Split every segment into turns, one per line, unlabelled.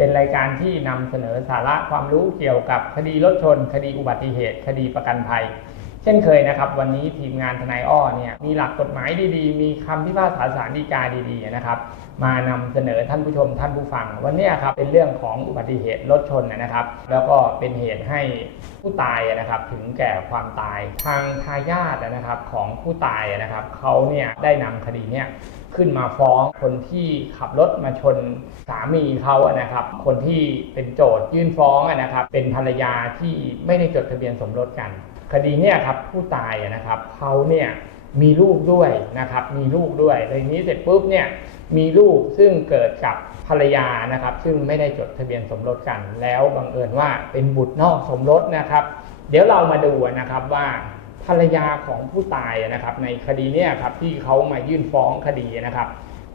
เป็นรายการที่นำเสนอสาระความรู้เกี่ยวกับคดีรถชน คดีอุบัติเหตุ คดีประกันภัย เช่นเคยนะครับ วันนี้ทีมงานทนายอ้อเนี่ยมีหลักกฎหมายดีๆ มีคำพิพากษาศาลฎีกาดีๆนะครับ มานำเสนอท่านผู้ชมท่านผู้ฟัง วันนี้ครับเป็นเรื่องของอุบัติเหตุรถชนนะครับ แล้วก็เป็นเหตุให้ผู้ตายนะครับถึงแก่ความตายทางทายาทนะครับของผู้ตายนะครับเขาเนี่ยได้นำคดีเนี่ย ขึ้นมาฟ้องคนที่ขับรถมาชนสามีเขาอะนะครับ คนที่เป็นโจทยื่นฟ้องอะนะครับ เป็นภรรยาที่ไม่ได้จดทะเบียนสมรสกัน คดีเนี่ยครับผู้ตายอะนะครับเขาเนี่ยมีลูกด้วยนะครับ มีลูกด้วยเลยนี้เสร็จปุ๊บเนี่ยมีลูกซึ่งเกิดกับภรรยานะครับ ซึ่งไม่ได้จดทะเบียนสมรสกัน แล้วบังเอิญว่าเป็นบุตรนอกสมรสนะครับ เดี๋ยวเรามาดูนะครับว่า รรยาของผู้ตายนะครับ ในคดีเนี่ยครับที่เขามายื่นฟ้องคดีนะครับ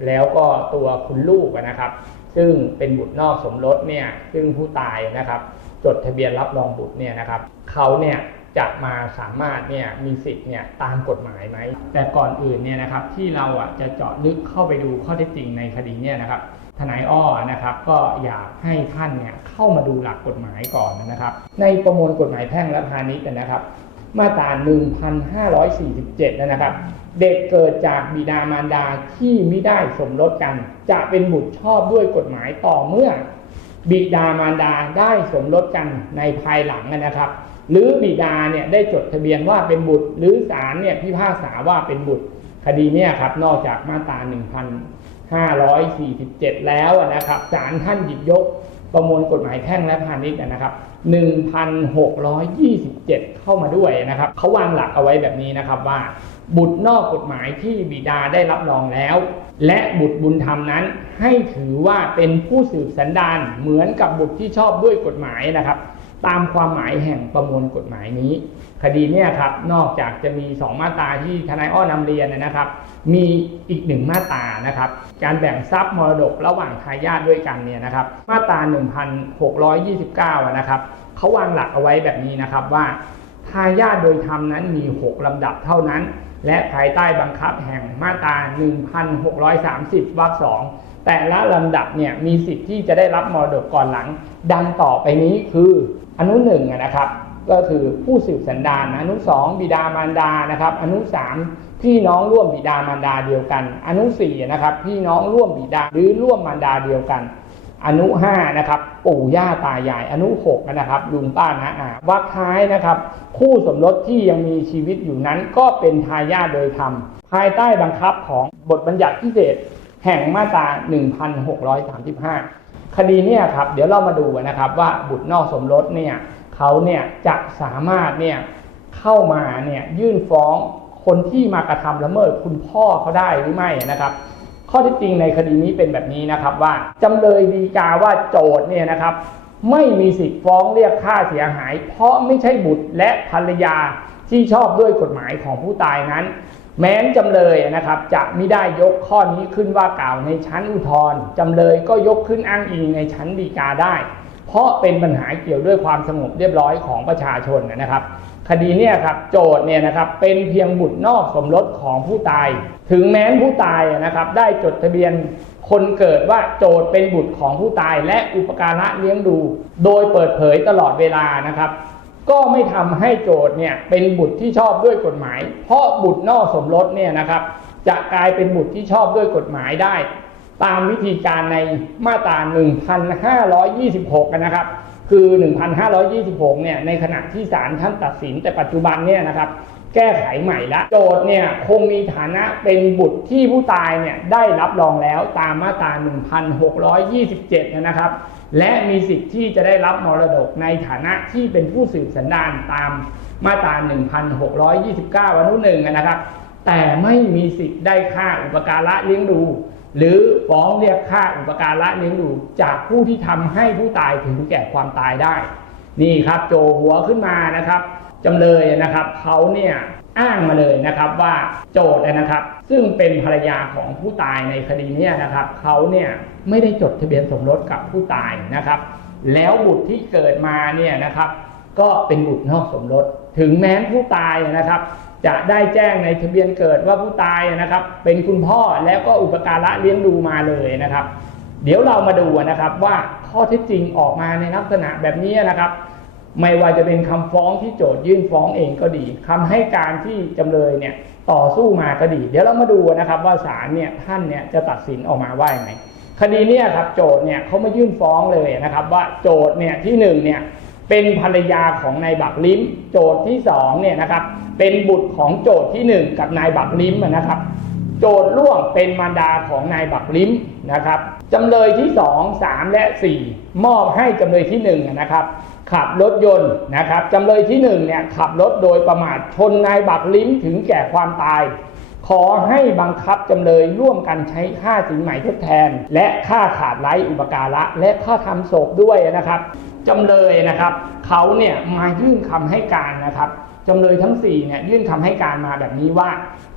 แล้วก็ตัวคุณลูกนะครับ ซึ่งเป็นบุตรนอกสมรสเนี่ยซึ่งผู้ตายนะครับ จดทะเบียนรับรองบุตรเนี่ยนะครับเขาเนี่ยจะมาสามารถเนี่ยมีสิทธิ์เนี่ยตามกฎหมายไหม แต่ก่อนอื่นเนี่ยนะครับที่เราอะจะเจาะลึกเข้าไปดูข้อเท็จจริงในคดีเนี่ยนะครับทนายอ้อนะครับก็อยากให้ท่านเนี่ยเข้ามาดูหลักกฎหมายก่อนนะครับ ในประมวลกฎหมายแพ่งและพาณิชย์นะครับ มาตรา 1547 นะครับ เด็กเกิดจากบิดามารดาที่ไม่ได้สมรสกัน จะเป็นบุตรชอบด้วยกฎหมายต่อเมื่อ บิดามารดาได้สมรสกันในภายหลังนะครับ หรือบิดาเนี่ยได้จดทะเบียนว่าเป็นบุตร หรือศาลเนี่ยพิพากษาว่าเป็นบุตร คดีเนี่ยครับนอกจากมาตรา 1547 แล้วนะครับศาลท่านหยิบยก ประมวลกฎหมายแพ่งและพาณิชย์นะครับ 1,627 เข้ามาด้วยนะครับเขาวางหลักเอาไว้แบบนี้นะครับว่า บุตรนอกกฎหมายที่บิดาได้รับรองแล้ว และบุตรบุญธรรมนั้น ให้ถือว่าเป็นผู้สืบสันดานเหมือนกับบุตรที่ชอบด้วยกฎหมายนะครับ ตามความหมายแห่งประมวลกฎหมายนี้ คดีเนี่ยครับนอกจากจะมี 2 มาตราที่ทนายอ้อนำเรียนนะครับ มีอีกหนึ่งมาตรานะครับ การแบ่งทรัพย์มรดกระหว่างทายาทด้วยกันเนี่ยนะครับ มาตรา 1629 นะครับเขาวางหลักเอาไว้แบบนี้นะครับว่าทายาทโดยธรรมนั้นมี 6 ลำดับเท่านั้น และภายใต้บังคับแห่งมาตรา 1630 วรรคสองแต่ละลำดับเนี่ยมีสิทธิ์ที่จะได้รับมรดกก่อนหลัง ดังต่อไปนี้คืออนุหนึ่งนะครับ ก็คือผู้สืบสันดานอนุสองบิดามารดานะครับ อนุสามพี่น้องร่วมบิดามารดาเดียวกัน อนุสี่นะครับ พี่น้องร่วมบิดาหรือร่วมมารดาเดียวกัน อนุ5นะครับ ปู่ย่าตายาย อนุ6นะครับลุงป้านะอาวรรคท้ายนะครับ คู่สมรสที่ยังมีชีวิตอยู่นั้น ก็เป็นทายาทโดยธรรมภายใต้บังคับของบทบัญญัติพิเศษแห่งมาตรา 1635 คดีเนี่ยครับ เดี๋ยวเรามาดูนะครับว่าบุตรนอกสมรสเนี่ย เขาเนี่ยจะสามารถเนี่ยเข้ามาเนี่ยยื่นฟ้องคนที่มากระทำละเมิดคุณพ่อเขาได้หรือไม่นะครับ ข้อท็จจริงในคดีนี้เป็นแบบนี้นะครับว่าจำเลยดีกาว่าโจทย์เนี่ยนะครับ ไม่มีสิทธิ์ฟ้องเรียกค่าเสียหาย เพราะไม่ใช่บุตรและภรรยาที่ชอบด้วยกฎหมายของผู้ตายนั้น แม้นจำเลยนะครับ จะไม่ได้ยกข้อนี้ขึ้นว่ากล่าวในชั้นอุทธรณ์จำเลยก็ยกขึ้นอ้างอิงในชั้นฎีกาได้ เพราะเป็นปัญหาเกี่ยวด้วยความสงบเรียบร้อยของประชาชนนะครับ คดีเนี่ยครับโจทย์เนี่ยนะครับเป็นเพียงบุตรนอกสมรสของผู้ตาย ถึงแม้นผู้ตายนะครับได้จดทะเบียนคนเกิดว่าโจทย์เป็นบุตรของผู้ตายและอุปการะเลี้ยงดู โดยเปิดเผยตลอดเวลานะครับ ก็ไม่ทำให้โจทย์เนี่ยเป็นบุตรที่ชอบด้วยกฎหมาย เพราะบุตรนอกสมรสเนี่ยนะครับจะกลายเป็นบุตรที่ชอบด้วยกฎหมายได้ ตามวิธีการในมาตรา 1526 นะครับ คือ 1526 เนี่ย ในขณะที่ศาลท่านตัดสินแต่ปัจจุบันเนี่ยนะครับ แก้ไขใหม่ละ โจทย์เนี่ยคงมีฐานะเป็นบุตรที่ผู้ตายเนี่ยได้รับรองแล้วตามมาตรา 1627 นะครับ และมีสิทธิ์ที่จะได้รับมรดกในฐานะที่เป็นผู้สืบสันดานตามมาตรา 1629อนุหนึ่งนะครับ แต่ไม่มีสิทธิ์ได้ค่าอุปการะเลี้ยงดู หรือฟ้องเรียกค่าอุปการะเลี้ยงดูจากผู้ที่ทำให้ผู้ตายถึงแก่ความตายได้ นี่ครับโจหัวขึ้นมานะครับจำเลยนะครับเขาเนี่ยอ้างมาเลยนะครับว่าโจทย์นะครับ ซึ่งเป็นภรรยาของผู้ตายในคดีนี้นะครับเขาเนี่ยไม่ได้จดทะเบียนสมรสกับผู้ตายนะครับ แล้วบุตรที่เกิดมาเนี่ยนะครับ ก็เป็นบุตรนอกสมรส ถึงแม้ผู้ตายนะครับ จะได้แจ้งในทะเบียนเกิดว่าผู้ตายนะครับ เป็นคุณพ่อแล้วก็อุปการะเลี้ยงดูมาเลยนะครับ เดี๋ยวเรามาดูนะครับว่าข้อเท็จจริงออกมาในลักษณะแบบนี้นะครับ ไม่ว่าจะเป็นคำฟ้องที่โจทยื่นฟ้องเองก็ดีคำให้การที่จำเลยเนี่ยต่อสู้มาก็ดี เดี๋ยวเรามาดูนะครับว่าศาลเนี่ยท่านเนี่ยจะตัดสินออกมาว่าอย่างไรคดีเนี้ครับโจทเนี่ยเขามายื่นฟ้องเลยนะครับ ว่าโจทเนี่ยที่หนึ่งเนี่ย เป็นภรรยาของนายบักลิ้ม โจทที่สองเนี่ยนะครับ เป็นบุตรของโจทที่หนึ่งกับนายบักลิ้มนะครับ โจทย์ร่วมเป็นมารดาของนายบักลิ้มนะครับจำเลยที่2 3และ4มอบให้จำเลยที่1นะครับขับรถยนต์นะครับจำเลยที่1เนี่ยขับรถโดยประมาทชนนายบักลิ้มถึงแก่ความตาย ขอให้บังคับจำเลยร่วมกันใช้ค่าสินใหม่ทดแทน และค่าขาดไร้อุปการะ และค่าทำศพด้วยนะครับจำเลยนะครับเขาเนี่ยมายื่นคำให้การนะครับจำเลยทั้ง4เนี่ยยื่นคำให้การมาแบบนี้ว่า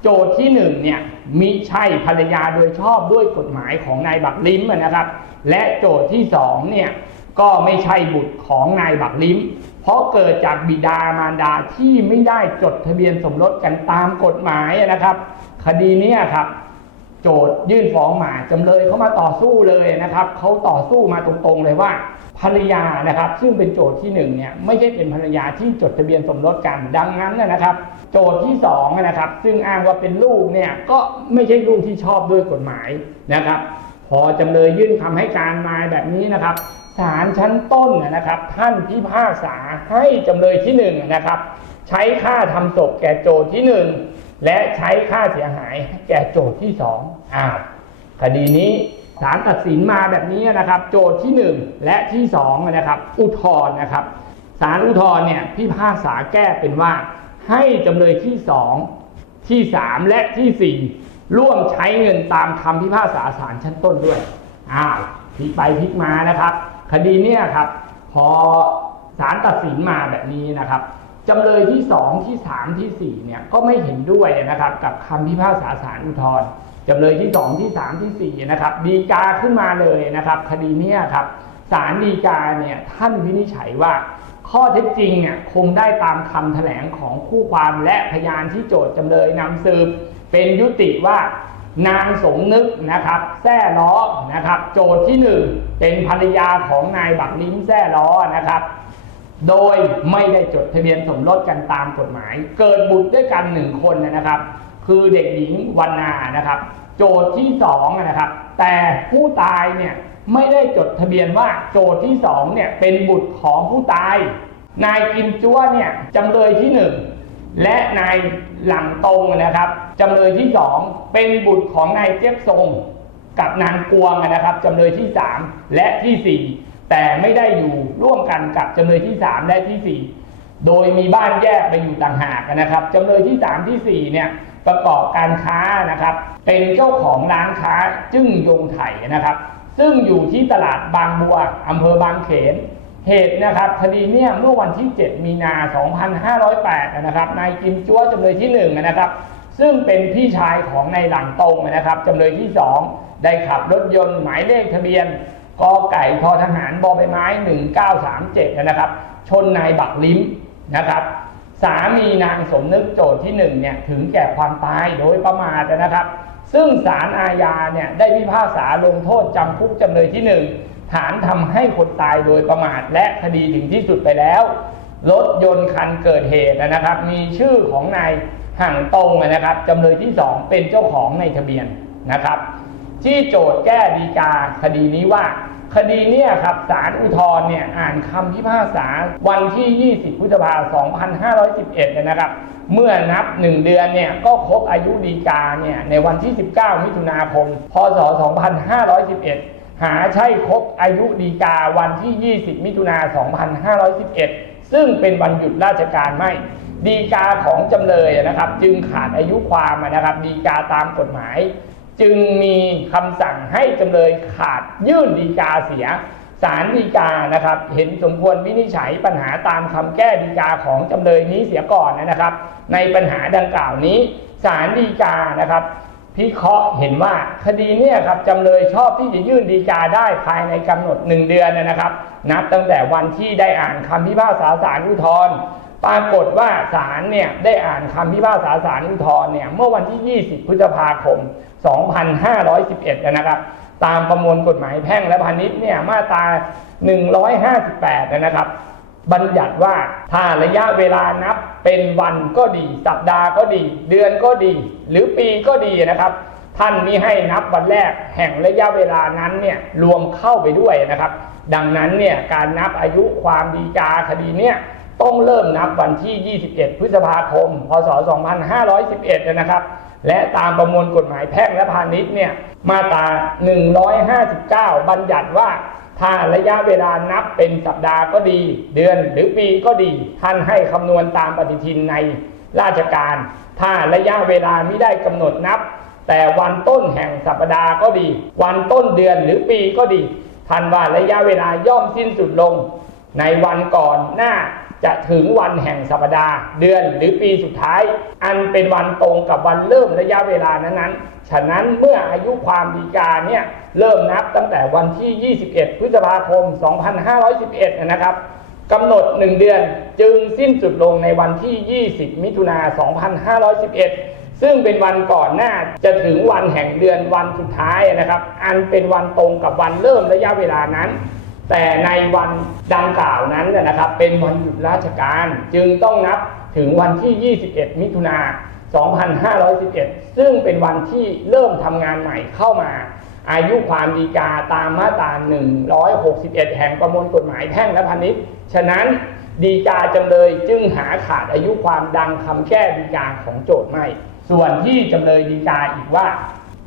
โจทย์ที่1เนี่ยมิใช่ภรรยาโดยชอบด้วยกฎหมายของนายบักลิมนะครับ และโจทย์ที่2เนี่ย ก็ไม่ใช่บุตรของนายบักลิมเพราะเกิดจากบิดามารดาที่ไม่ได้จดทะเบียนสมรสกันตามกฎหมายนะครับ คดีนี้ครับ โจทยื่นฟ้องมาจำเลยเขามาต่อสู้เลยนะครับเขาต่อสู้มาตรงๆเลยว่า ภรรยานะครับ ซึ่งเป็นโจทย์ที่หนึ่งเนี่ยไม่ใช่เป็นภรรยาที่จดทะเบียนสมรสกันดังนั้นนะครับ โจทย์ที่สองนะครับ ซึ่งอ้างว่าเป็นลูกเนี่ยก็ไม่ใช่ลูกที่ชอบด้วยกฎหมายนะครับ พอจำเลยยื่นคำให้การมาแบบนี้นะครับ ศาลชั้นต้นนะครับ ท่านพิพากษาให้จำเลยที่หนึ่งนะครับ ใช้ค่าทำศพแก่โจทย์ที่หนึ่งและใช้ค่าเสียหายแก่โจทย์ที่สองอ้าวคดีนี้ศาลตัดสินมาแบบนี้นะครับ โจทย์ที่หนึ่งและที่สองนะครับ อุทธรณ์นะครับศาลอุทธรณ์เนี่ยพิพากษาแก้เป็นว่า ให้จำเลยที่สองที่สามและที่สี่ร่วมใช้เงินตามคำพิพากษาศาลชั้นต้นด้วยอ้าวพลิกไปพลิกมานะครับ คดีเนี่ยครับพอศาลตัดสินมาแบบนี้นะครับจำเลยที่ 2 ที่ 3 ที่ 4 เนี่ยก็ไม่เห็นด้วยนะครับ กับคำพิพากษาศาลอุทธรณ์จำเลยที่ 2 ที่ 3 ที่ 4 นะครับดีกาขึ้นมาเลยนะครับ คดีเนี้ยครับศาลดีกาเนี่ยท่านวินิจฉัยว่า ข้อเท็จจริงเนี่ยคงได้ตามคำแถลงของคู่ความและพยานที่โจทย์จำเลยนำสืบ เป็นยุติว่า นางสงนึกนะครับแซ่ล้อนะครับโจทย์ที่หนึ่งเป็นภรรยาของนายบักลิ้มแซ่ล้อนะครับ โดยไม่ได้จดทะเบียนสมรสกันตามกฎหมาย เกิดบุตรด้วยกันหนึ่งคนนะครับ คือเด็กหญิงวันนานะครับ โจทย์ที่สองนะครับ แต่ผู้ตายเนี่ยไม่ได้จดทะเบียนว่าโจทย์ที่สองเนี่ยเป็นบุตรของผู้ตาย นายกิมจั้วเนี่ยจำเลยที่หนึ่งและนายหลังตรงนะครับ จำเลยที่สองเป็นบุตรของนายเจี๊ยบทรงกับนางกวงนะครับจำเลยที่สามและที่สี่แต่ไม่ได้อยู่ร่วมกันกับจำเลยที่สามและที่สี่โดยมีบ้านแยกไปอยู่ต่างหากนะครับจำเลยที่สามที่สี่เนี่ยประกอบการค้านะครับ เป็นเจ้าของร้านค้าจึ้งยงไถนะครับ ซึ่งอยู่ที่ตลาดบางบัวอำเภอบางเขน เหตุนะครับคดีเนี่ยเมื่อวันที่ 7 มีนา 2508 นะครับนายกิมจั้วจำเลยที่1นะครับ ซึ่งเป็นพี่ชายของนายหลังตรงนะครับจำเลยที่ 2 ได้ขับรถยนต์หมายเลขทะเบียนกอไก่ทอทหารบอใบไม้ 1937 นะครับ ชนนายบักลิ้มนะครับ สามีนางสมนึกโจทย์ที่1เนี่ยถึงแก่ความตายโดยประมาทนะครับ ซึ่งศาลอาญาเนี่ยได้พิพากษาลงโทษจำคุกจำเลยที่ 1 ฐานทำให้คนตายโดยประมาทและคดีถึงที่สุดไปแล้ว รถยนต์คันเกิดเหตุนะครับ มีชื่อของนาย ห่างตรงนะครับจำเลยที่ 2 เป็นเจ้าของในทะเบียนนะครับ ที่โจทย์แก้ดีกาคดีนี้ว่า คดีเนี้ครับศาลอุทธรณ์เนี่ยอ่านคำพิพากษาวันที่ 20 พฤษภาคม 2511เนี่ยนะครับ เมื่อนับ 1 เดือนเนี่ยก็ครบอายุดีกาเนี่ยในวันที่ 19 มิถุนาคม พศ 2511 หาใช่ครบอายุดีกาวันที่ 20 มิถุนา 2511 ซึ่งเป็นวันหยุดราชการไม่ ดีกาของจำเลยนะครับ จึงขาดอายุความนะครับ ดีกาตามกฎหมาย จึงมีคำสั่งให้จำเลยขาดยื่นฎีกาเสียศาลฎีกานะครับ เห็นสมควรวินิจฉัยปัญหาตามคำแก้ฎีกาของจำเลยนี้เสียก่อนนะครับ ในปัญหาดังกล่าวนี้ศาลฎีกานะครับพิเคราะห์เห็นว่าคดีเนี่ยครับจำเลยชอบที่จะยื่นฎีกาได้ภายในกำหนด 1 เดือนนะครับ นับตั้งแต่วันที่ได้อ่านคำพิพากษาศาลอุทธร ปรากฏว่าศาลเนี่ยได้อ่านคำพิพากษาศาลอุทธรณ์เนี่ยเมื่อวันที่ 20 พฤษภาคม 2511 นะครับ ตามประมวลกฎหมายแพ่งและพาณิชย์เนี่ยมาตรา 158 นะครับ บัญญัติว่าถ้าระยะเวลานับเป็นวันก็ดี สัปดาห์ก็ดี เดือนก็ดี หรือปีก็ดีนะครับ ท่านมิให้นับวันแรกแห่งระยะเวลานั้นเนี่ยรวมเข้าไปด้วยนะครับ ดังนั้นเนี่ยการนับอายุความดีกาคดีเนี่ย ต้องเริ่มนับวันที่ 21 พฤษภาคม พศ 2511 นะครับ และตามประมวลกฎหมายแพ่งและพาณิชย์เนี่ย มาตรา 159 บัญญัติว่า ถ้าระยะเวลานับเป็นสัปดาห์ก็ดี เดือนหรือปีก็ดี ท่านให้คำนวณตามปฏิทินในราชการ ถ้าระยะเวลาไม่ได้กำหนดนับ แต่วันต้นแห่งสัปดาห์ก็ดี วันต้นเดือนหรือปีก็ดี ท่านว่าระยะเวลาย่อมสิ้นสุดลง ในวันก่อนหน้า จะถึงวันแห่งสัปดาห์ เดือนหรือปีสุดท้าย อันเป็นวันตรงกับวันเริ่มระยะเวลานั้นๆ ฉะนั้นเมื่ออายุความดีกาเนี่ยเริ่มนับตั้งแต่วันที่ 21 พฤษภาคม 2511 นะครับกำหนด 1 เดือนจึงสิ้นสุดลงในวันที่ 20 มิถุนา 2511 ซึ่งเป็นวันก่อนหน้าจะถึงวันแห่งเดือนวันสุดท้ายนะครับ อันเป็นวันตรงกับวันเริ่มระยะเวลานั้น แต่ในวันดังกล่าวนั้นนะครับเป็นวันหยุดราชการจึงต้องนับถึงวันที่ 21 มิถุนา2511 ซึ่งเป็นวันที่เริ่มทำงานใหม่เข้ามา อายุความดีกาตามมาตรา 161 แห่งประมวลกฎหมายแพ่งและพาณิชย์ ฉะนั้นดีกาจำเลยจึงหาขาดอายุความดังคำแก้ดีกาของโจทย์ไม่ ส่วนที่จำเลยดีกาอีกว่า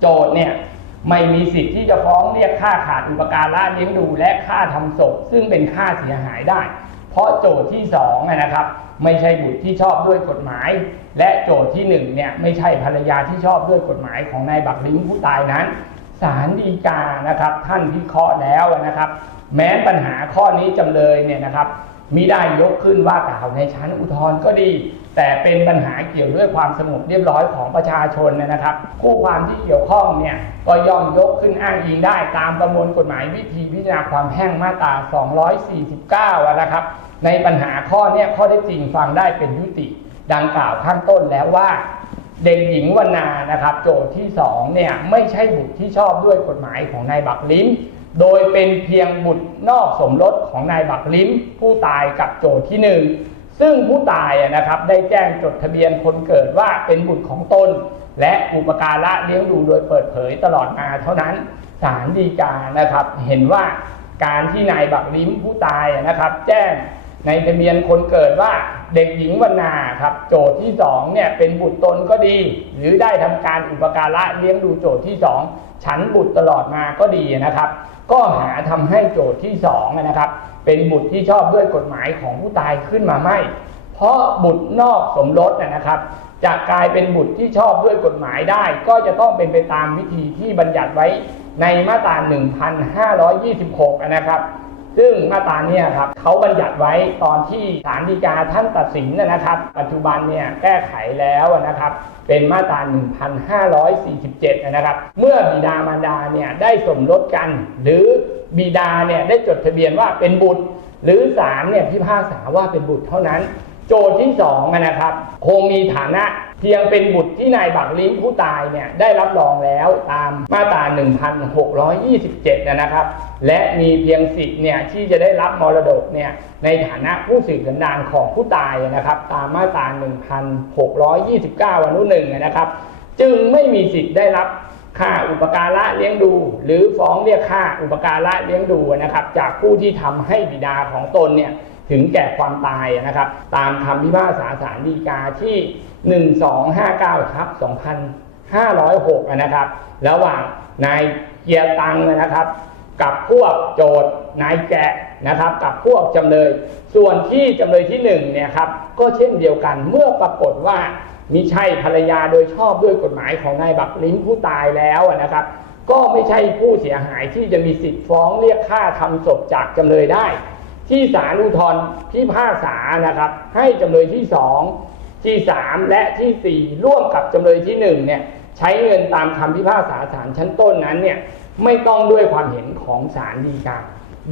โจทย์เนี่ย ไม่มีสิทธิ์ที่จะฟ้องเรียกค่าขาดอุปการะเลี้ยงดูและค่าทำศพ ซึ่งเป็นค่าเสียหายได้ เพราะโจทย์ที่สองนะครับ ไม่ใช่บุตรที่ชอบด้วยกฎหมาย และโจทย์ที่หนึ่งเนี่ยไม่ใช่ภรรยาที่ชอบด้วยกฎหมายของนายบักลิ้มผู้ตายนั้นศาลฎีกานะครับท่านพิเคราะห์แล้วนะครับ แม้ปัญหาข้อนี้จำเลยเนี่ยนะครับมิได้ยกขึ้นว่ากล่าวในชั้นอุทธรณ์ก็ดี แต่เป็นปัญหาเกี่ยวด้วยความสงบเรียบร้อยของประชาชนนะครับ คู่ความที่เกี่ยวข้องเนี่ยก็ย่อมยกขึ้นอ้างอิงได้ตามประมวลกฎหมายวิธีพิจารณาความแพ่งมาตรา 249 นะครับ ในปัญหาข้อเนี้ข้อได้จริงฟังได้เป็นยุติดังกล่าวข้างต้นแล้วว่า เด็กหญิงวรรณานะครับ โจทย์ที่สองเนี่ยไม่ใช่บุตรที่ชอบด้วยกฎหมายของนายบักลิ้มโดยเป็นเพียงบุตรนอกสมรสของนายบักลิ้มผู้ตายกับโจทย์ที่หนึ่ง ซึ่งผู้ตายอะนะครับได้แจ้งจดทะเบียนคนเกิดว่าเป็นบุตรของตน และอุปการะเลี้ยงดูโดยเปิดเผยตลอดมาเท่านั้นศาลฎีกานะครับ เห็นว่าการที่นายบักลิ้มผู้ตายอะนะครับ แจ้งในทะเบียนคนเกิดว่าเด็กหญิงวรรณาครับ โจทย์ที่สองเนี่ยเป็นบุตรตนก็ดี หรือได้ทำการอุปการะเลี้ยงดูโจทย์ที่สองฉันบุตรตลอดมาก็ดีนะครับ ก็หาทำให้โจทย์ที่สองนะครับ เป็นบุตรที่ชอบด้วยกฎหมายของผู้ตายขึ้นมาไม่ เพราะบุตรนอกสมรสนะนะครับจะกลายเป็นบุตรที่ชอบด้วยกฎหมายได้ ก็จะต้องเป็นไปตามวิธีที่บัญญัติไว้ในมาตรา 1526 นะครับ ซึ่งมาตราเนี่ยครับเขาบัญญัติไว้ตอนที่ศาลฎีกาท่านตัดสินนะครับ ปัจจุบันเนี่ยแก้ไขแล้วนะครับเป็นมาตรา 1547 นะครับ เมื่อบิดามารดาเนี่ยได้สมรสกัน หรือบิดาเนี่ยได้จดทะเบียนว่าเป็นบุตร หรือศาลเนี่ยพิพากษาว่าเป็นบุตรเท่านั้น โจทย์ที่สองนะครับคงมีฐานะ เพียงเป็นบุตรที่นายบักลิ้มผู้ตายเนี่ยได้รับรองแล้วตามมาตรา 1627 นะครับ และมีเพียงสิทธิ์เนี่ยที่จะได้รับมรดกเนี่ยในฐานะผู้สืบสันดานของผู้ตายนะครับ ตามมาตรา 1629 อนุหนึ่งนะครับ จึงไม่มีสิทธิ์ได้รับค่าอุปการะเลี้ยงดู หรือฟ้องเรียกค่าอุปการะเลี้ยงดูนะครับ จากผู้ที่ทำให้บิดาของตนเนี่ย ถึงแก่ความตายนะครับ ตามคำพิพากษาศาลฎีกาที่ 1259ทับ2506 นะครับ ระหว่างนายเกียรตังนะครับ กับพวกโจทย์นายแกะนะครับ กับพวกจำเลย ส่วนที่จำเลยที่หนึ่งเนี่ยครับก็เช่นเดียวกันเมื่อปรากฏว่ามิใช่ภรรยาโดยชอบด้วยกฎหมายของนายบักลิ้นผู้ตายแล้วนะครับ ก็ไม่ใช่ผู้เสียหายที่จะมีสิทธิ์ฟ้องเรียกค่าทำศพจากจำเลยได้ ที่ศาลอุทธรพิพากษานะครับ ให้จำเลยที่สองที่สามและที่สี่ร่วมกับจำเลยที่หนึ่งเนี่ยใช้เงินตามคำพิพากษาศาลชั้นต้นนั้นเนี่ยไม่ต้องด้วยความเห็นของศาลฎีกา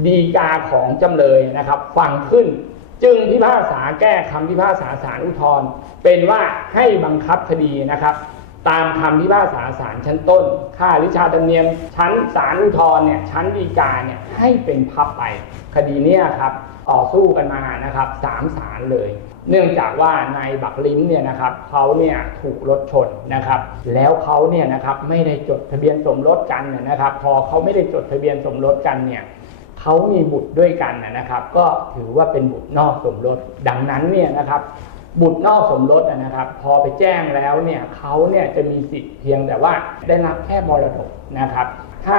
ฎีกาของจำเลยนะครับฟังขึ้นจึงพิพากษาแก้คำพิพากษาศาลอุทธรเป็นว่าให้บังคับคดีนะครับ ตามคำพิพากษาศาลชั้นต้น ค่าริชาธรรมเนียม ชั้นศาลอุทธรณ์เนี่ยชั้นฎีกาเนี่ยให้เป็นพับไป คดีเนี้ยครับต่อสู้กันมานะครับสามศาลเลย เนื่องจากว่านายบักลิ้นเนี่ยนะครับเขาเนี่ยถูกรถชนนะครับ แล้วเขาเนี่ยนะครับไม่ได้จดทะเบียนสมรสกันน่ยนะครับ พอเขาไม่ได้จดทะเบียนสมรสกันเนี่ยเขามีบุตรด้วยกันนะครับ ก็ถือว่าเป็นบุตรนอกสมรสดังนั้นเนี่ยนะครับ บุตรนอกสมรสนะครับ พอไปแจ้งแล้วเนี่ยเขาเนี่ยจะมีสิทธิ์เพียงแต่ว่าได้รับแค่มรดกนะครับ ถ้า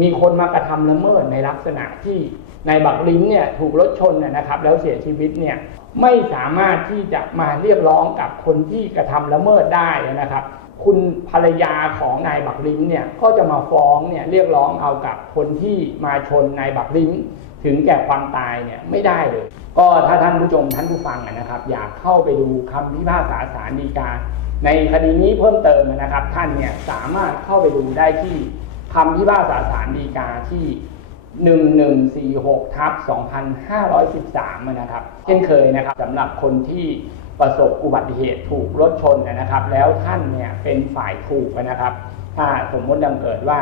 มีคนมากระทำละเมิดในลักษณะที่ในายบักลิ้นเนี่ยถูกรถชนนะครับ แล้วเสียชีวิตเนี่ยไม่สามารถที่จะมาเรียกร้องกับคนที่กระทำละเมิดได้นะครับคุณภรรยาของนายบักลิ้นเนี่ยก็จะมาฟ้องเนี่ยเรียกร้องเอากับคนที่มาชนนายบักลิ้น ถึงแก่ความตายเนี่ยไม่ได้เลย ก็ถ้าท่านผู้ชมท่านผู้ฟังนะครับ อยากเข้าไปดูคำพิพากษาศาลฎีกา ในคดีนี้เพิ่มเติมนะครับ ท่านเนี่ยสามารถเข้าไปดูได้ที่คำพิพากษาศาลฎีกาที่1146ทับ2513นะครับ เช่นเคยนะครับสำหรับคนที่ประสบอุบัติเหตุถูกรถชนนะครับ แล้วท่านเนี่ยเป็นฝ่ายถูกนะครับ ถ้าสมมติดังเกิดว่า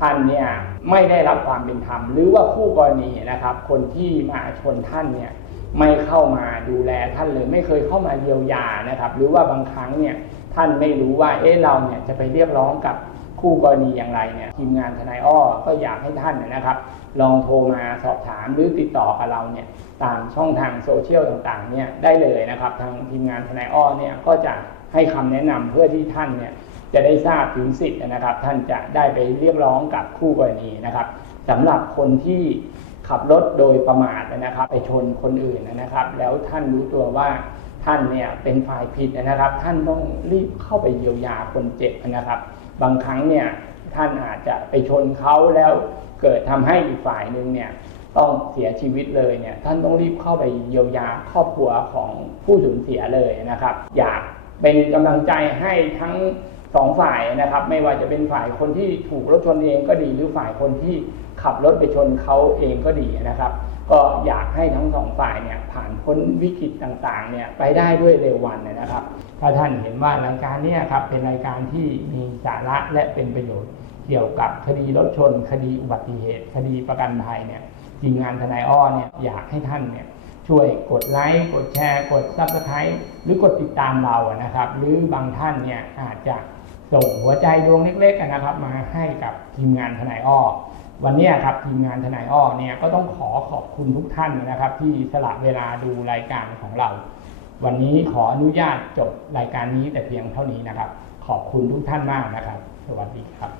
ท่านเนี่ยไม่ได้รับความเป็นธรรม หรือว่าคู่กรณีนะครับ คนที่มาชนท่านเนี่ยไม่เข้ามาดูแลท่านเลยไม่เคยเข้ามาเยียวยานะครับ หรือว่าบางครั้งเนี่ยท่านไม่รู้ว่าเอ๊ะเราเนี่ยจะไปเรียกร้องกับคู่กรณีอย่างไรเนี่ยทีมงานทนายอ้อก็อยากให้ท่านนะครับ ลองโทรมาสอบถามหรือติดต่อกับเราเนี่ยตามช่องทางโซเชียลต่างๆเนี่ยได้เลยนะครับ ทางทีมงานทนายอ้อเนี่ยก็จะให้คำแนะนำเพื่อที่ท่านเนี่ย จะได้ทราบถึงสิทธิ์นะครับ ท่านจะได้ไปเรียกร้องกับคู่กรณีนะครับสำหรับคนที่ขับรถโดยประมาทนะครับ ไปชนคนอื่นนะครับ แล้วท่านรู้ตัวว่าท่านเนี่ยเป็นฝ่ายผิดนะครับ ท่านต้องรีบเข้าไปเยียวยาคนเจ็บนะครับ บางครั้งเนี่ยท่านอาจจะไปชนเขาแล้วเกิดทำให้อีกฝ่ายหนึ่งเนี่ยต้องเสียชีวิตเลยเนี่ยท่านต้องรีบเข้าไปเยียวยาครอบครัวของผู้สูญเสียเลยนะครับ อยากเป็นกำลังใจให้ทั้ง สองฝ่ายนะครับ ไม่ว่าจะเป็นฝ่ายคนที่ถูกรถชนเองก็ดี หรือฝ่ายคนที่ขับรถไปชนเขาเองก็ดีนะครับ ก็อยากให้ทั้งสองฝ่ายเนี่ยผ่านพ้นวิกฤตต่างๆเนี่ยไปได้ด้วยเร็ววันนะครับ ถ้าท่านเห็นว่ารายการนี้ครับเป็นรายการที่มีสาระและเป็นประโยชน์เกี่ยวกับคดีรถชน คดีอุบัติเหตุ คดีประกันภัยเนี่ยทีมงานทนายอ้อเนี่ยอยากให้ท่านเนี่ยช่วยกดไลค์กดแชร์ กดซับสไครต์หรือกดติดตามเราอะนะครับ หรือบางท่านเนี่ยอาจจะ ส่งหัวใจดวงเล็กๆนะครับ มาให้กับทีมงานทนายอ้อวันนี้ครับทีมงานทนายอ้อเนี่ยก็ต้องขอขอบคุณทุกท่านนะครับ ที่สละเวลาดูรายการของเรา วันนี้ขออนุญาตจบรายการนี้แต่เพียงเท่านี้นะครับ ขอบคุณทุกท่านมากนะครับ สวัสดีครับ